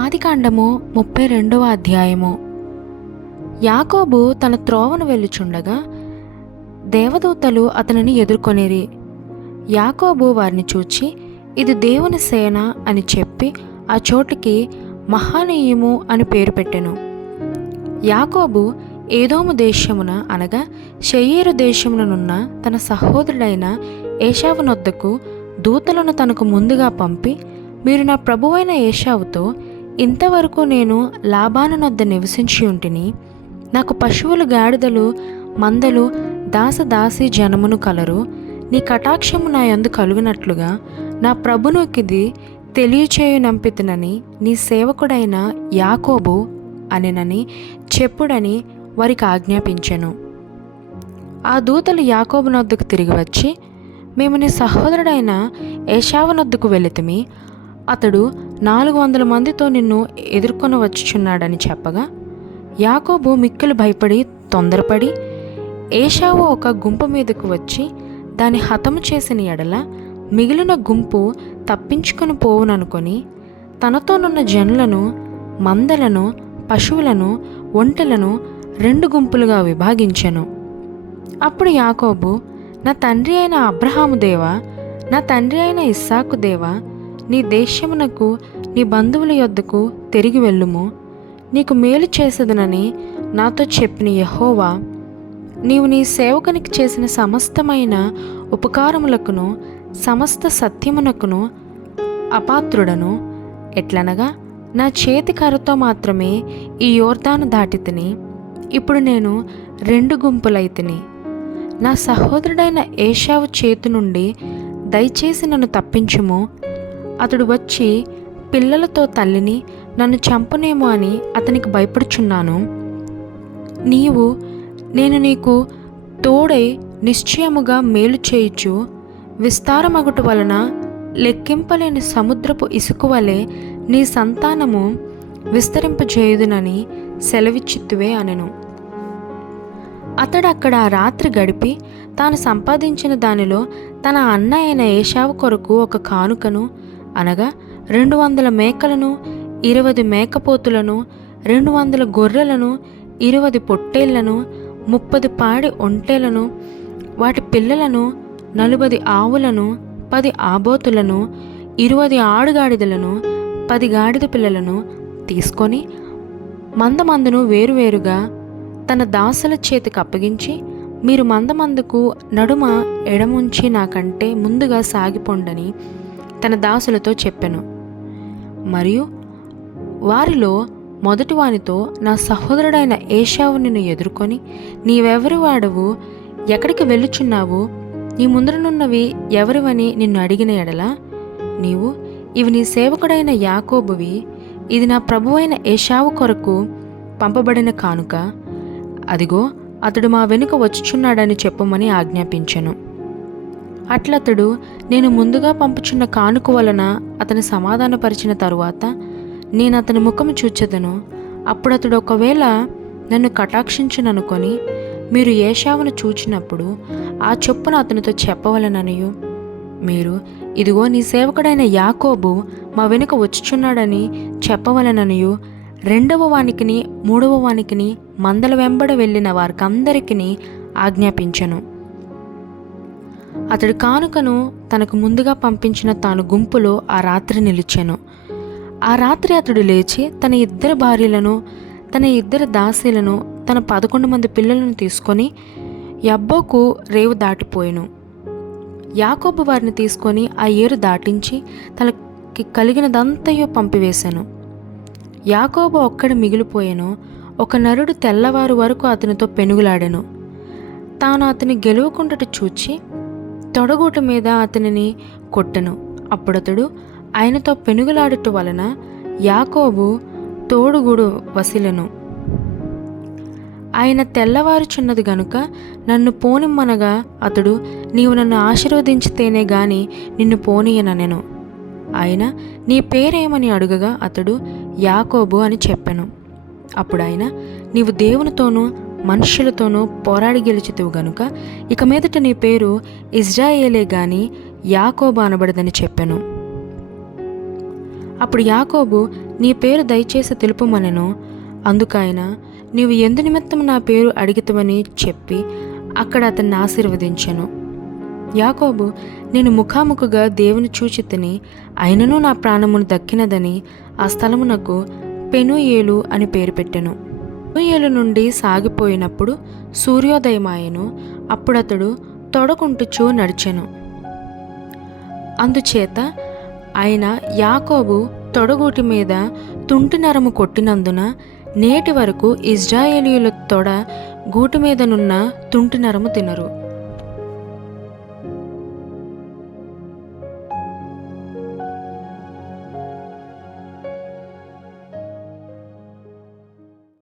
ఆదికాండము 32వ అధ్యాయము. యాకోబు తన త్రోవను వెళ్ళుచుండగా దేవదూతలు అతనిని ఎదుర్కొనిరి. యాకోబు వారిని చూచి, ఇది దేవుని సేన అని చెప్పి ఆ చోటికి మహానయీము అని పేరు పెట్టెను. యాకోబు ఏదోము దేశమున అనగా శేయీరు దేశముననున్న తన సహోదరుడైన ఏశావునొద్దకు దూతలను తనకు ముందుగా పంపి, మీరు నా ప్రభువైన ఏశావుతో, ఇంతవరకు నేను లాబానునొద్ద నివసించి ఉంటిని, నాకు పశువులు, గాడిదలు, మందలు, దాసదాసి జనమును కలరు. నీ కటాక్షము నా యందు కలుగునట్లుగా నా ప్రభునుకిది తెలియచేయునంపితునని నీ సేవకుడైన యాకోబు అనెనని చెప్పుడని వారికి ఆజ్ఞాపించెను. ఆ దూతలు యాకోబునొద్దకు తిరిగి వచ్చి, మేము నీ సహోదరుడైన ఏశావునొద్దకు వెళితిమి, అతడు 400 మందితో నిన్ను ఎదుర్కొని వచ్చుచున్నాడని చెప్పగా, యాకోబు మిక్కిలి భయపడి తొందరపడి, ఏశావు ఒక గుంపు మీదకు వచ్చి దాన్ని హతము చేసిన ఎడల మిగిలిన గుంపు తప్పించుకొని పోవుననుకొని తనతోనున్న జనులను, మందలను, పశువులను, ఒంటెలను 2 గుంపులుగా విభాగించెను. అప్పుడు యాకోబు, నా తండ్రి అయిన అబ్రహాము దేవా, నా తండ్రి అయిన ఇస్సాకు దేవా, నీ దేశమునకు నీ బంధువుల యొద్దకు తిరిగి వెళ్ళుము, నీకు మేలు చేసేదనని నాతో చెప్పిన యెహోవా, నీవు నీ సేవకునికి చేసిన సమస్తమైన ఉపకారములకును సమస్త సత్యమునకును అపాత్రుడను. ఎట్లనగా నా చేతి కర్రతో మాత్రమే ఈ యోర్దాను దాటితిని, ఇప్పుడు నేను 2 గుంపులైతిని. నా సహోదరుడైన ఏశావు చేతి నుండి దయచేసి నన్ను తప్పించుము. అతడు వచ్చి పిల్లలతో తల్లిని నన్ను చంపనేమో అని అతనికి భయపడుచున్నాను. నేను నీకు తోడై నిశ్చయముగా మేలు చేయుచు విస్తారమగుట వలన లెక్కింపలేని సముద్రపు ఇసుక వలె నీ సంతానము విస్తరింపజేయుదునని సెలవిచ్చిత్తువే అనెను. అతడు అక్కడ ఆ రాత్రి గడిపి తాను సంపాదించిన దానిలో తన అన్న అయిన ఏశావు కొరకు ఒక కానుకను, అనగా 200 మేకలను, 20 మేకపోతులను, 200 గొర్రెలను, 20 పొట్టేళ్లను, 30 పాడి ఒంటెలను, వాటి పిల్లలను, 40 ఆవులను, 10 ఆబోతులను, 20 ఆడుగాడిదలను, 10 గాడిద పిల్లలను తీసుకొని మందమందును వేరువేరుగా తన దాసుల చేతికి అప్పగించి, మీరు మందమందుకు నడుమ ఎడముంచి నాకంటే ముందుగా సాగిపోండని తన దాసులతో చెప్పెను. మరియు వారిలో మొదటి వానితో, నా సహోదరుడైన ఏశావు నిన్ను ఎదుర్కొని, నీవెవరి వాడవు, ఎక్కడికి వెళ్ళుచున్నావు, నీ ముందరనున్నవి ఎవరివని నిన్ను అడిగిన ఎడల, నీవు, ఇవి నీ సేవకుడైన యాకోబువి, ఇది నా ప్రభువైన ఏశావు కొరకు పంపబడిన కానుక, అదిగో అతడు మా వెనుక వచ్చుచున్నాడని చెప్పమని ఆజ్ఞాపించెను. అట్లతడు, నేను ముందుగా పంపుచున్న కానుక వలన అతని సమాధానపరిచిన తరువాత నేను అతని ముఖము చూచెదను. అప్పుడు అతడు ఒకవేళ నన్ను కటాక్షించుననుకొని, మీరు ఏశావును చూచినప్పుడు ఆ చొప్పున అతనితో చెప్పవలననియు, మీరు, ఇదిగో నీ సేవకుడైన యాకోబు మా వెనుక వచ్చుచున్నాడని చెప్పవలననియు, 2వ వానికిని 3వ వానికిని మందల వెంబడ వెళ్ళిన వారికందరికీ ఆజ్ఞాపించెను. అతడు కానుకను తనకు ముందుగా పంపించిన తాను గుంపులో ఆ రాత్రి నిలిచెను. ఆ రాత్రి అతడు లేచి తన 2 భార్యలను, తన 2 దాసీలను, తన 11 మంది పిల్లలను తీసుకొని యబ్బోకు రేవు దాటిపోయెను. యాకోబు వారిని తీసుకొని ఆ ఏరు దాటించి తనకి కలిగినదంతయు పంపివేశాను. యాకోబు ఒక్కడు మిగిలిపోయెను. ఒక నరుడు తెల్లవారు వరకు అతనితో పెనుగులాడెను. తాను అతని గెలువకుండట చూచి తొడగూట మీద అతనిని కొట్టెను. అప్పుడతడు ఆయనతో పెనుగులాడుట వలన యాకోబు తోడుగుడు వసిలెను. ఆయన తెల్లవారుచున్నది గనుక నన్ను పోనిమ్మనగా అతడు, నీవు నన్ను ఆశీర్వదించితేనే గాని నిన్ను పోనీయననెను. ఆయన, నీ పేరేమని అడుగగా అతడు యాకోబు అని చెప్పెను. అప్పుడు ఆయన, నీవు దేవునితోనూ మనుష్యులతోనూ పోరాడి గెలిచితివు గనుక ఇక మీదట నీ పేరు ఇజ్రాయేలే గాని యాకోబు అనబడదని చెప్పెను. అప్పుడు యాకోబు, నీ పేరు దయచేసి తెలుపుమనెను. అందుకైన, నీవు ఎందు నిమిత్తం నా పేరు అడిగితవని చెప్పి అక్కడ అతన్ని ఆశీర్వదించెను. యాకోబు, నేను ముఖాముఖిగా దేవుని చూచి తిని, అయినను నా ప్రాణమును దక్కినదని ఆ స్థలమునకు పెనూయేలు అని పేరు పెట్టెను. పెనూయేలు నుండి సాగిపోయినప్పుడు సూర్యోదయమాయెను. అప్పుడతడు తొడకుంటుచూ నడిచెను. అందుచేత ఆయన యాకోబు తొడగూటి మీద తుంటి నరము కొట్టినందున నేటి వరకు ఇజ్రాయేలీయుల తొడ గూటి మీదనున్న తుంటి నరము తినరు.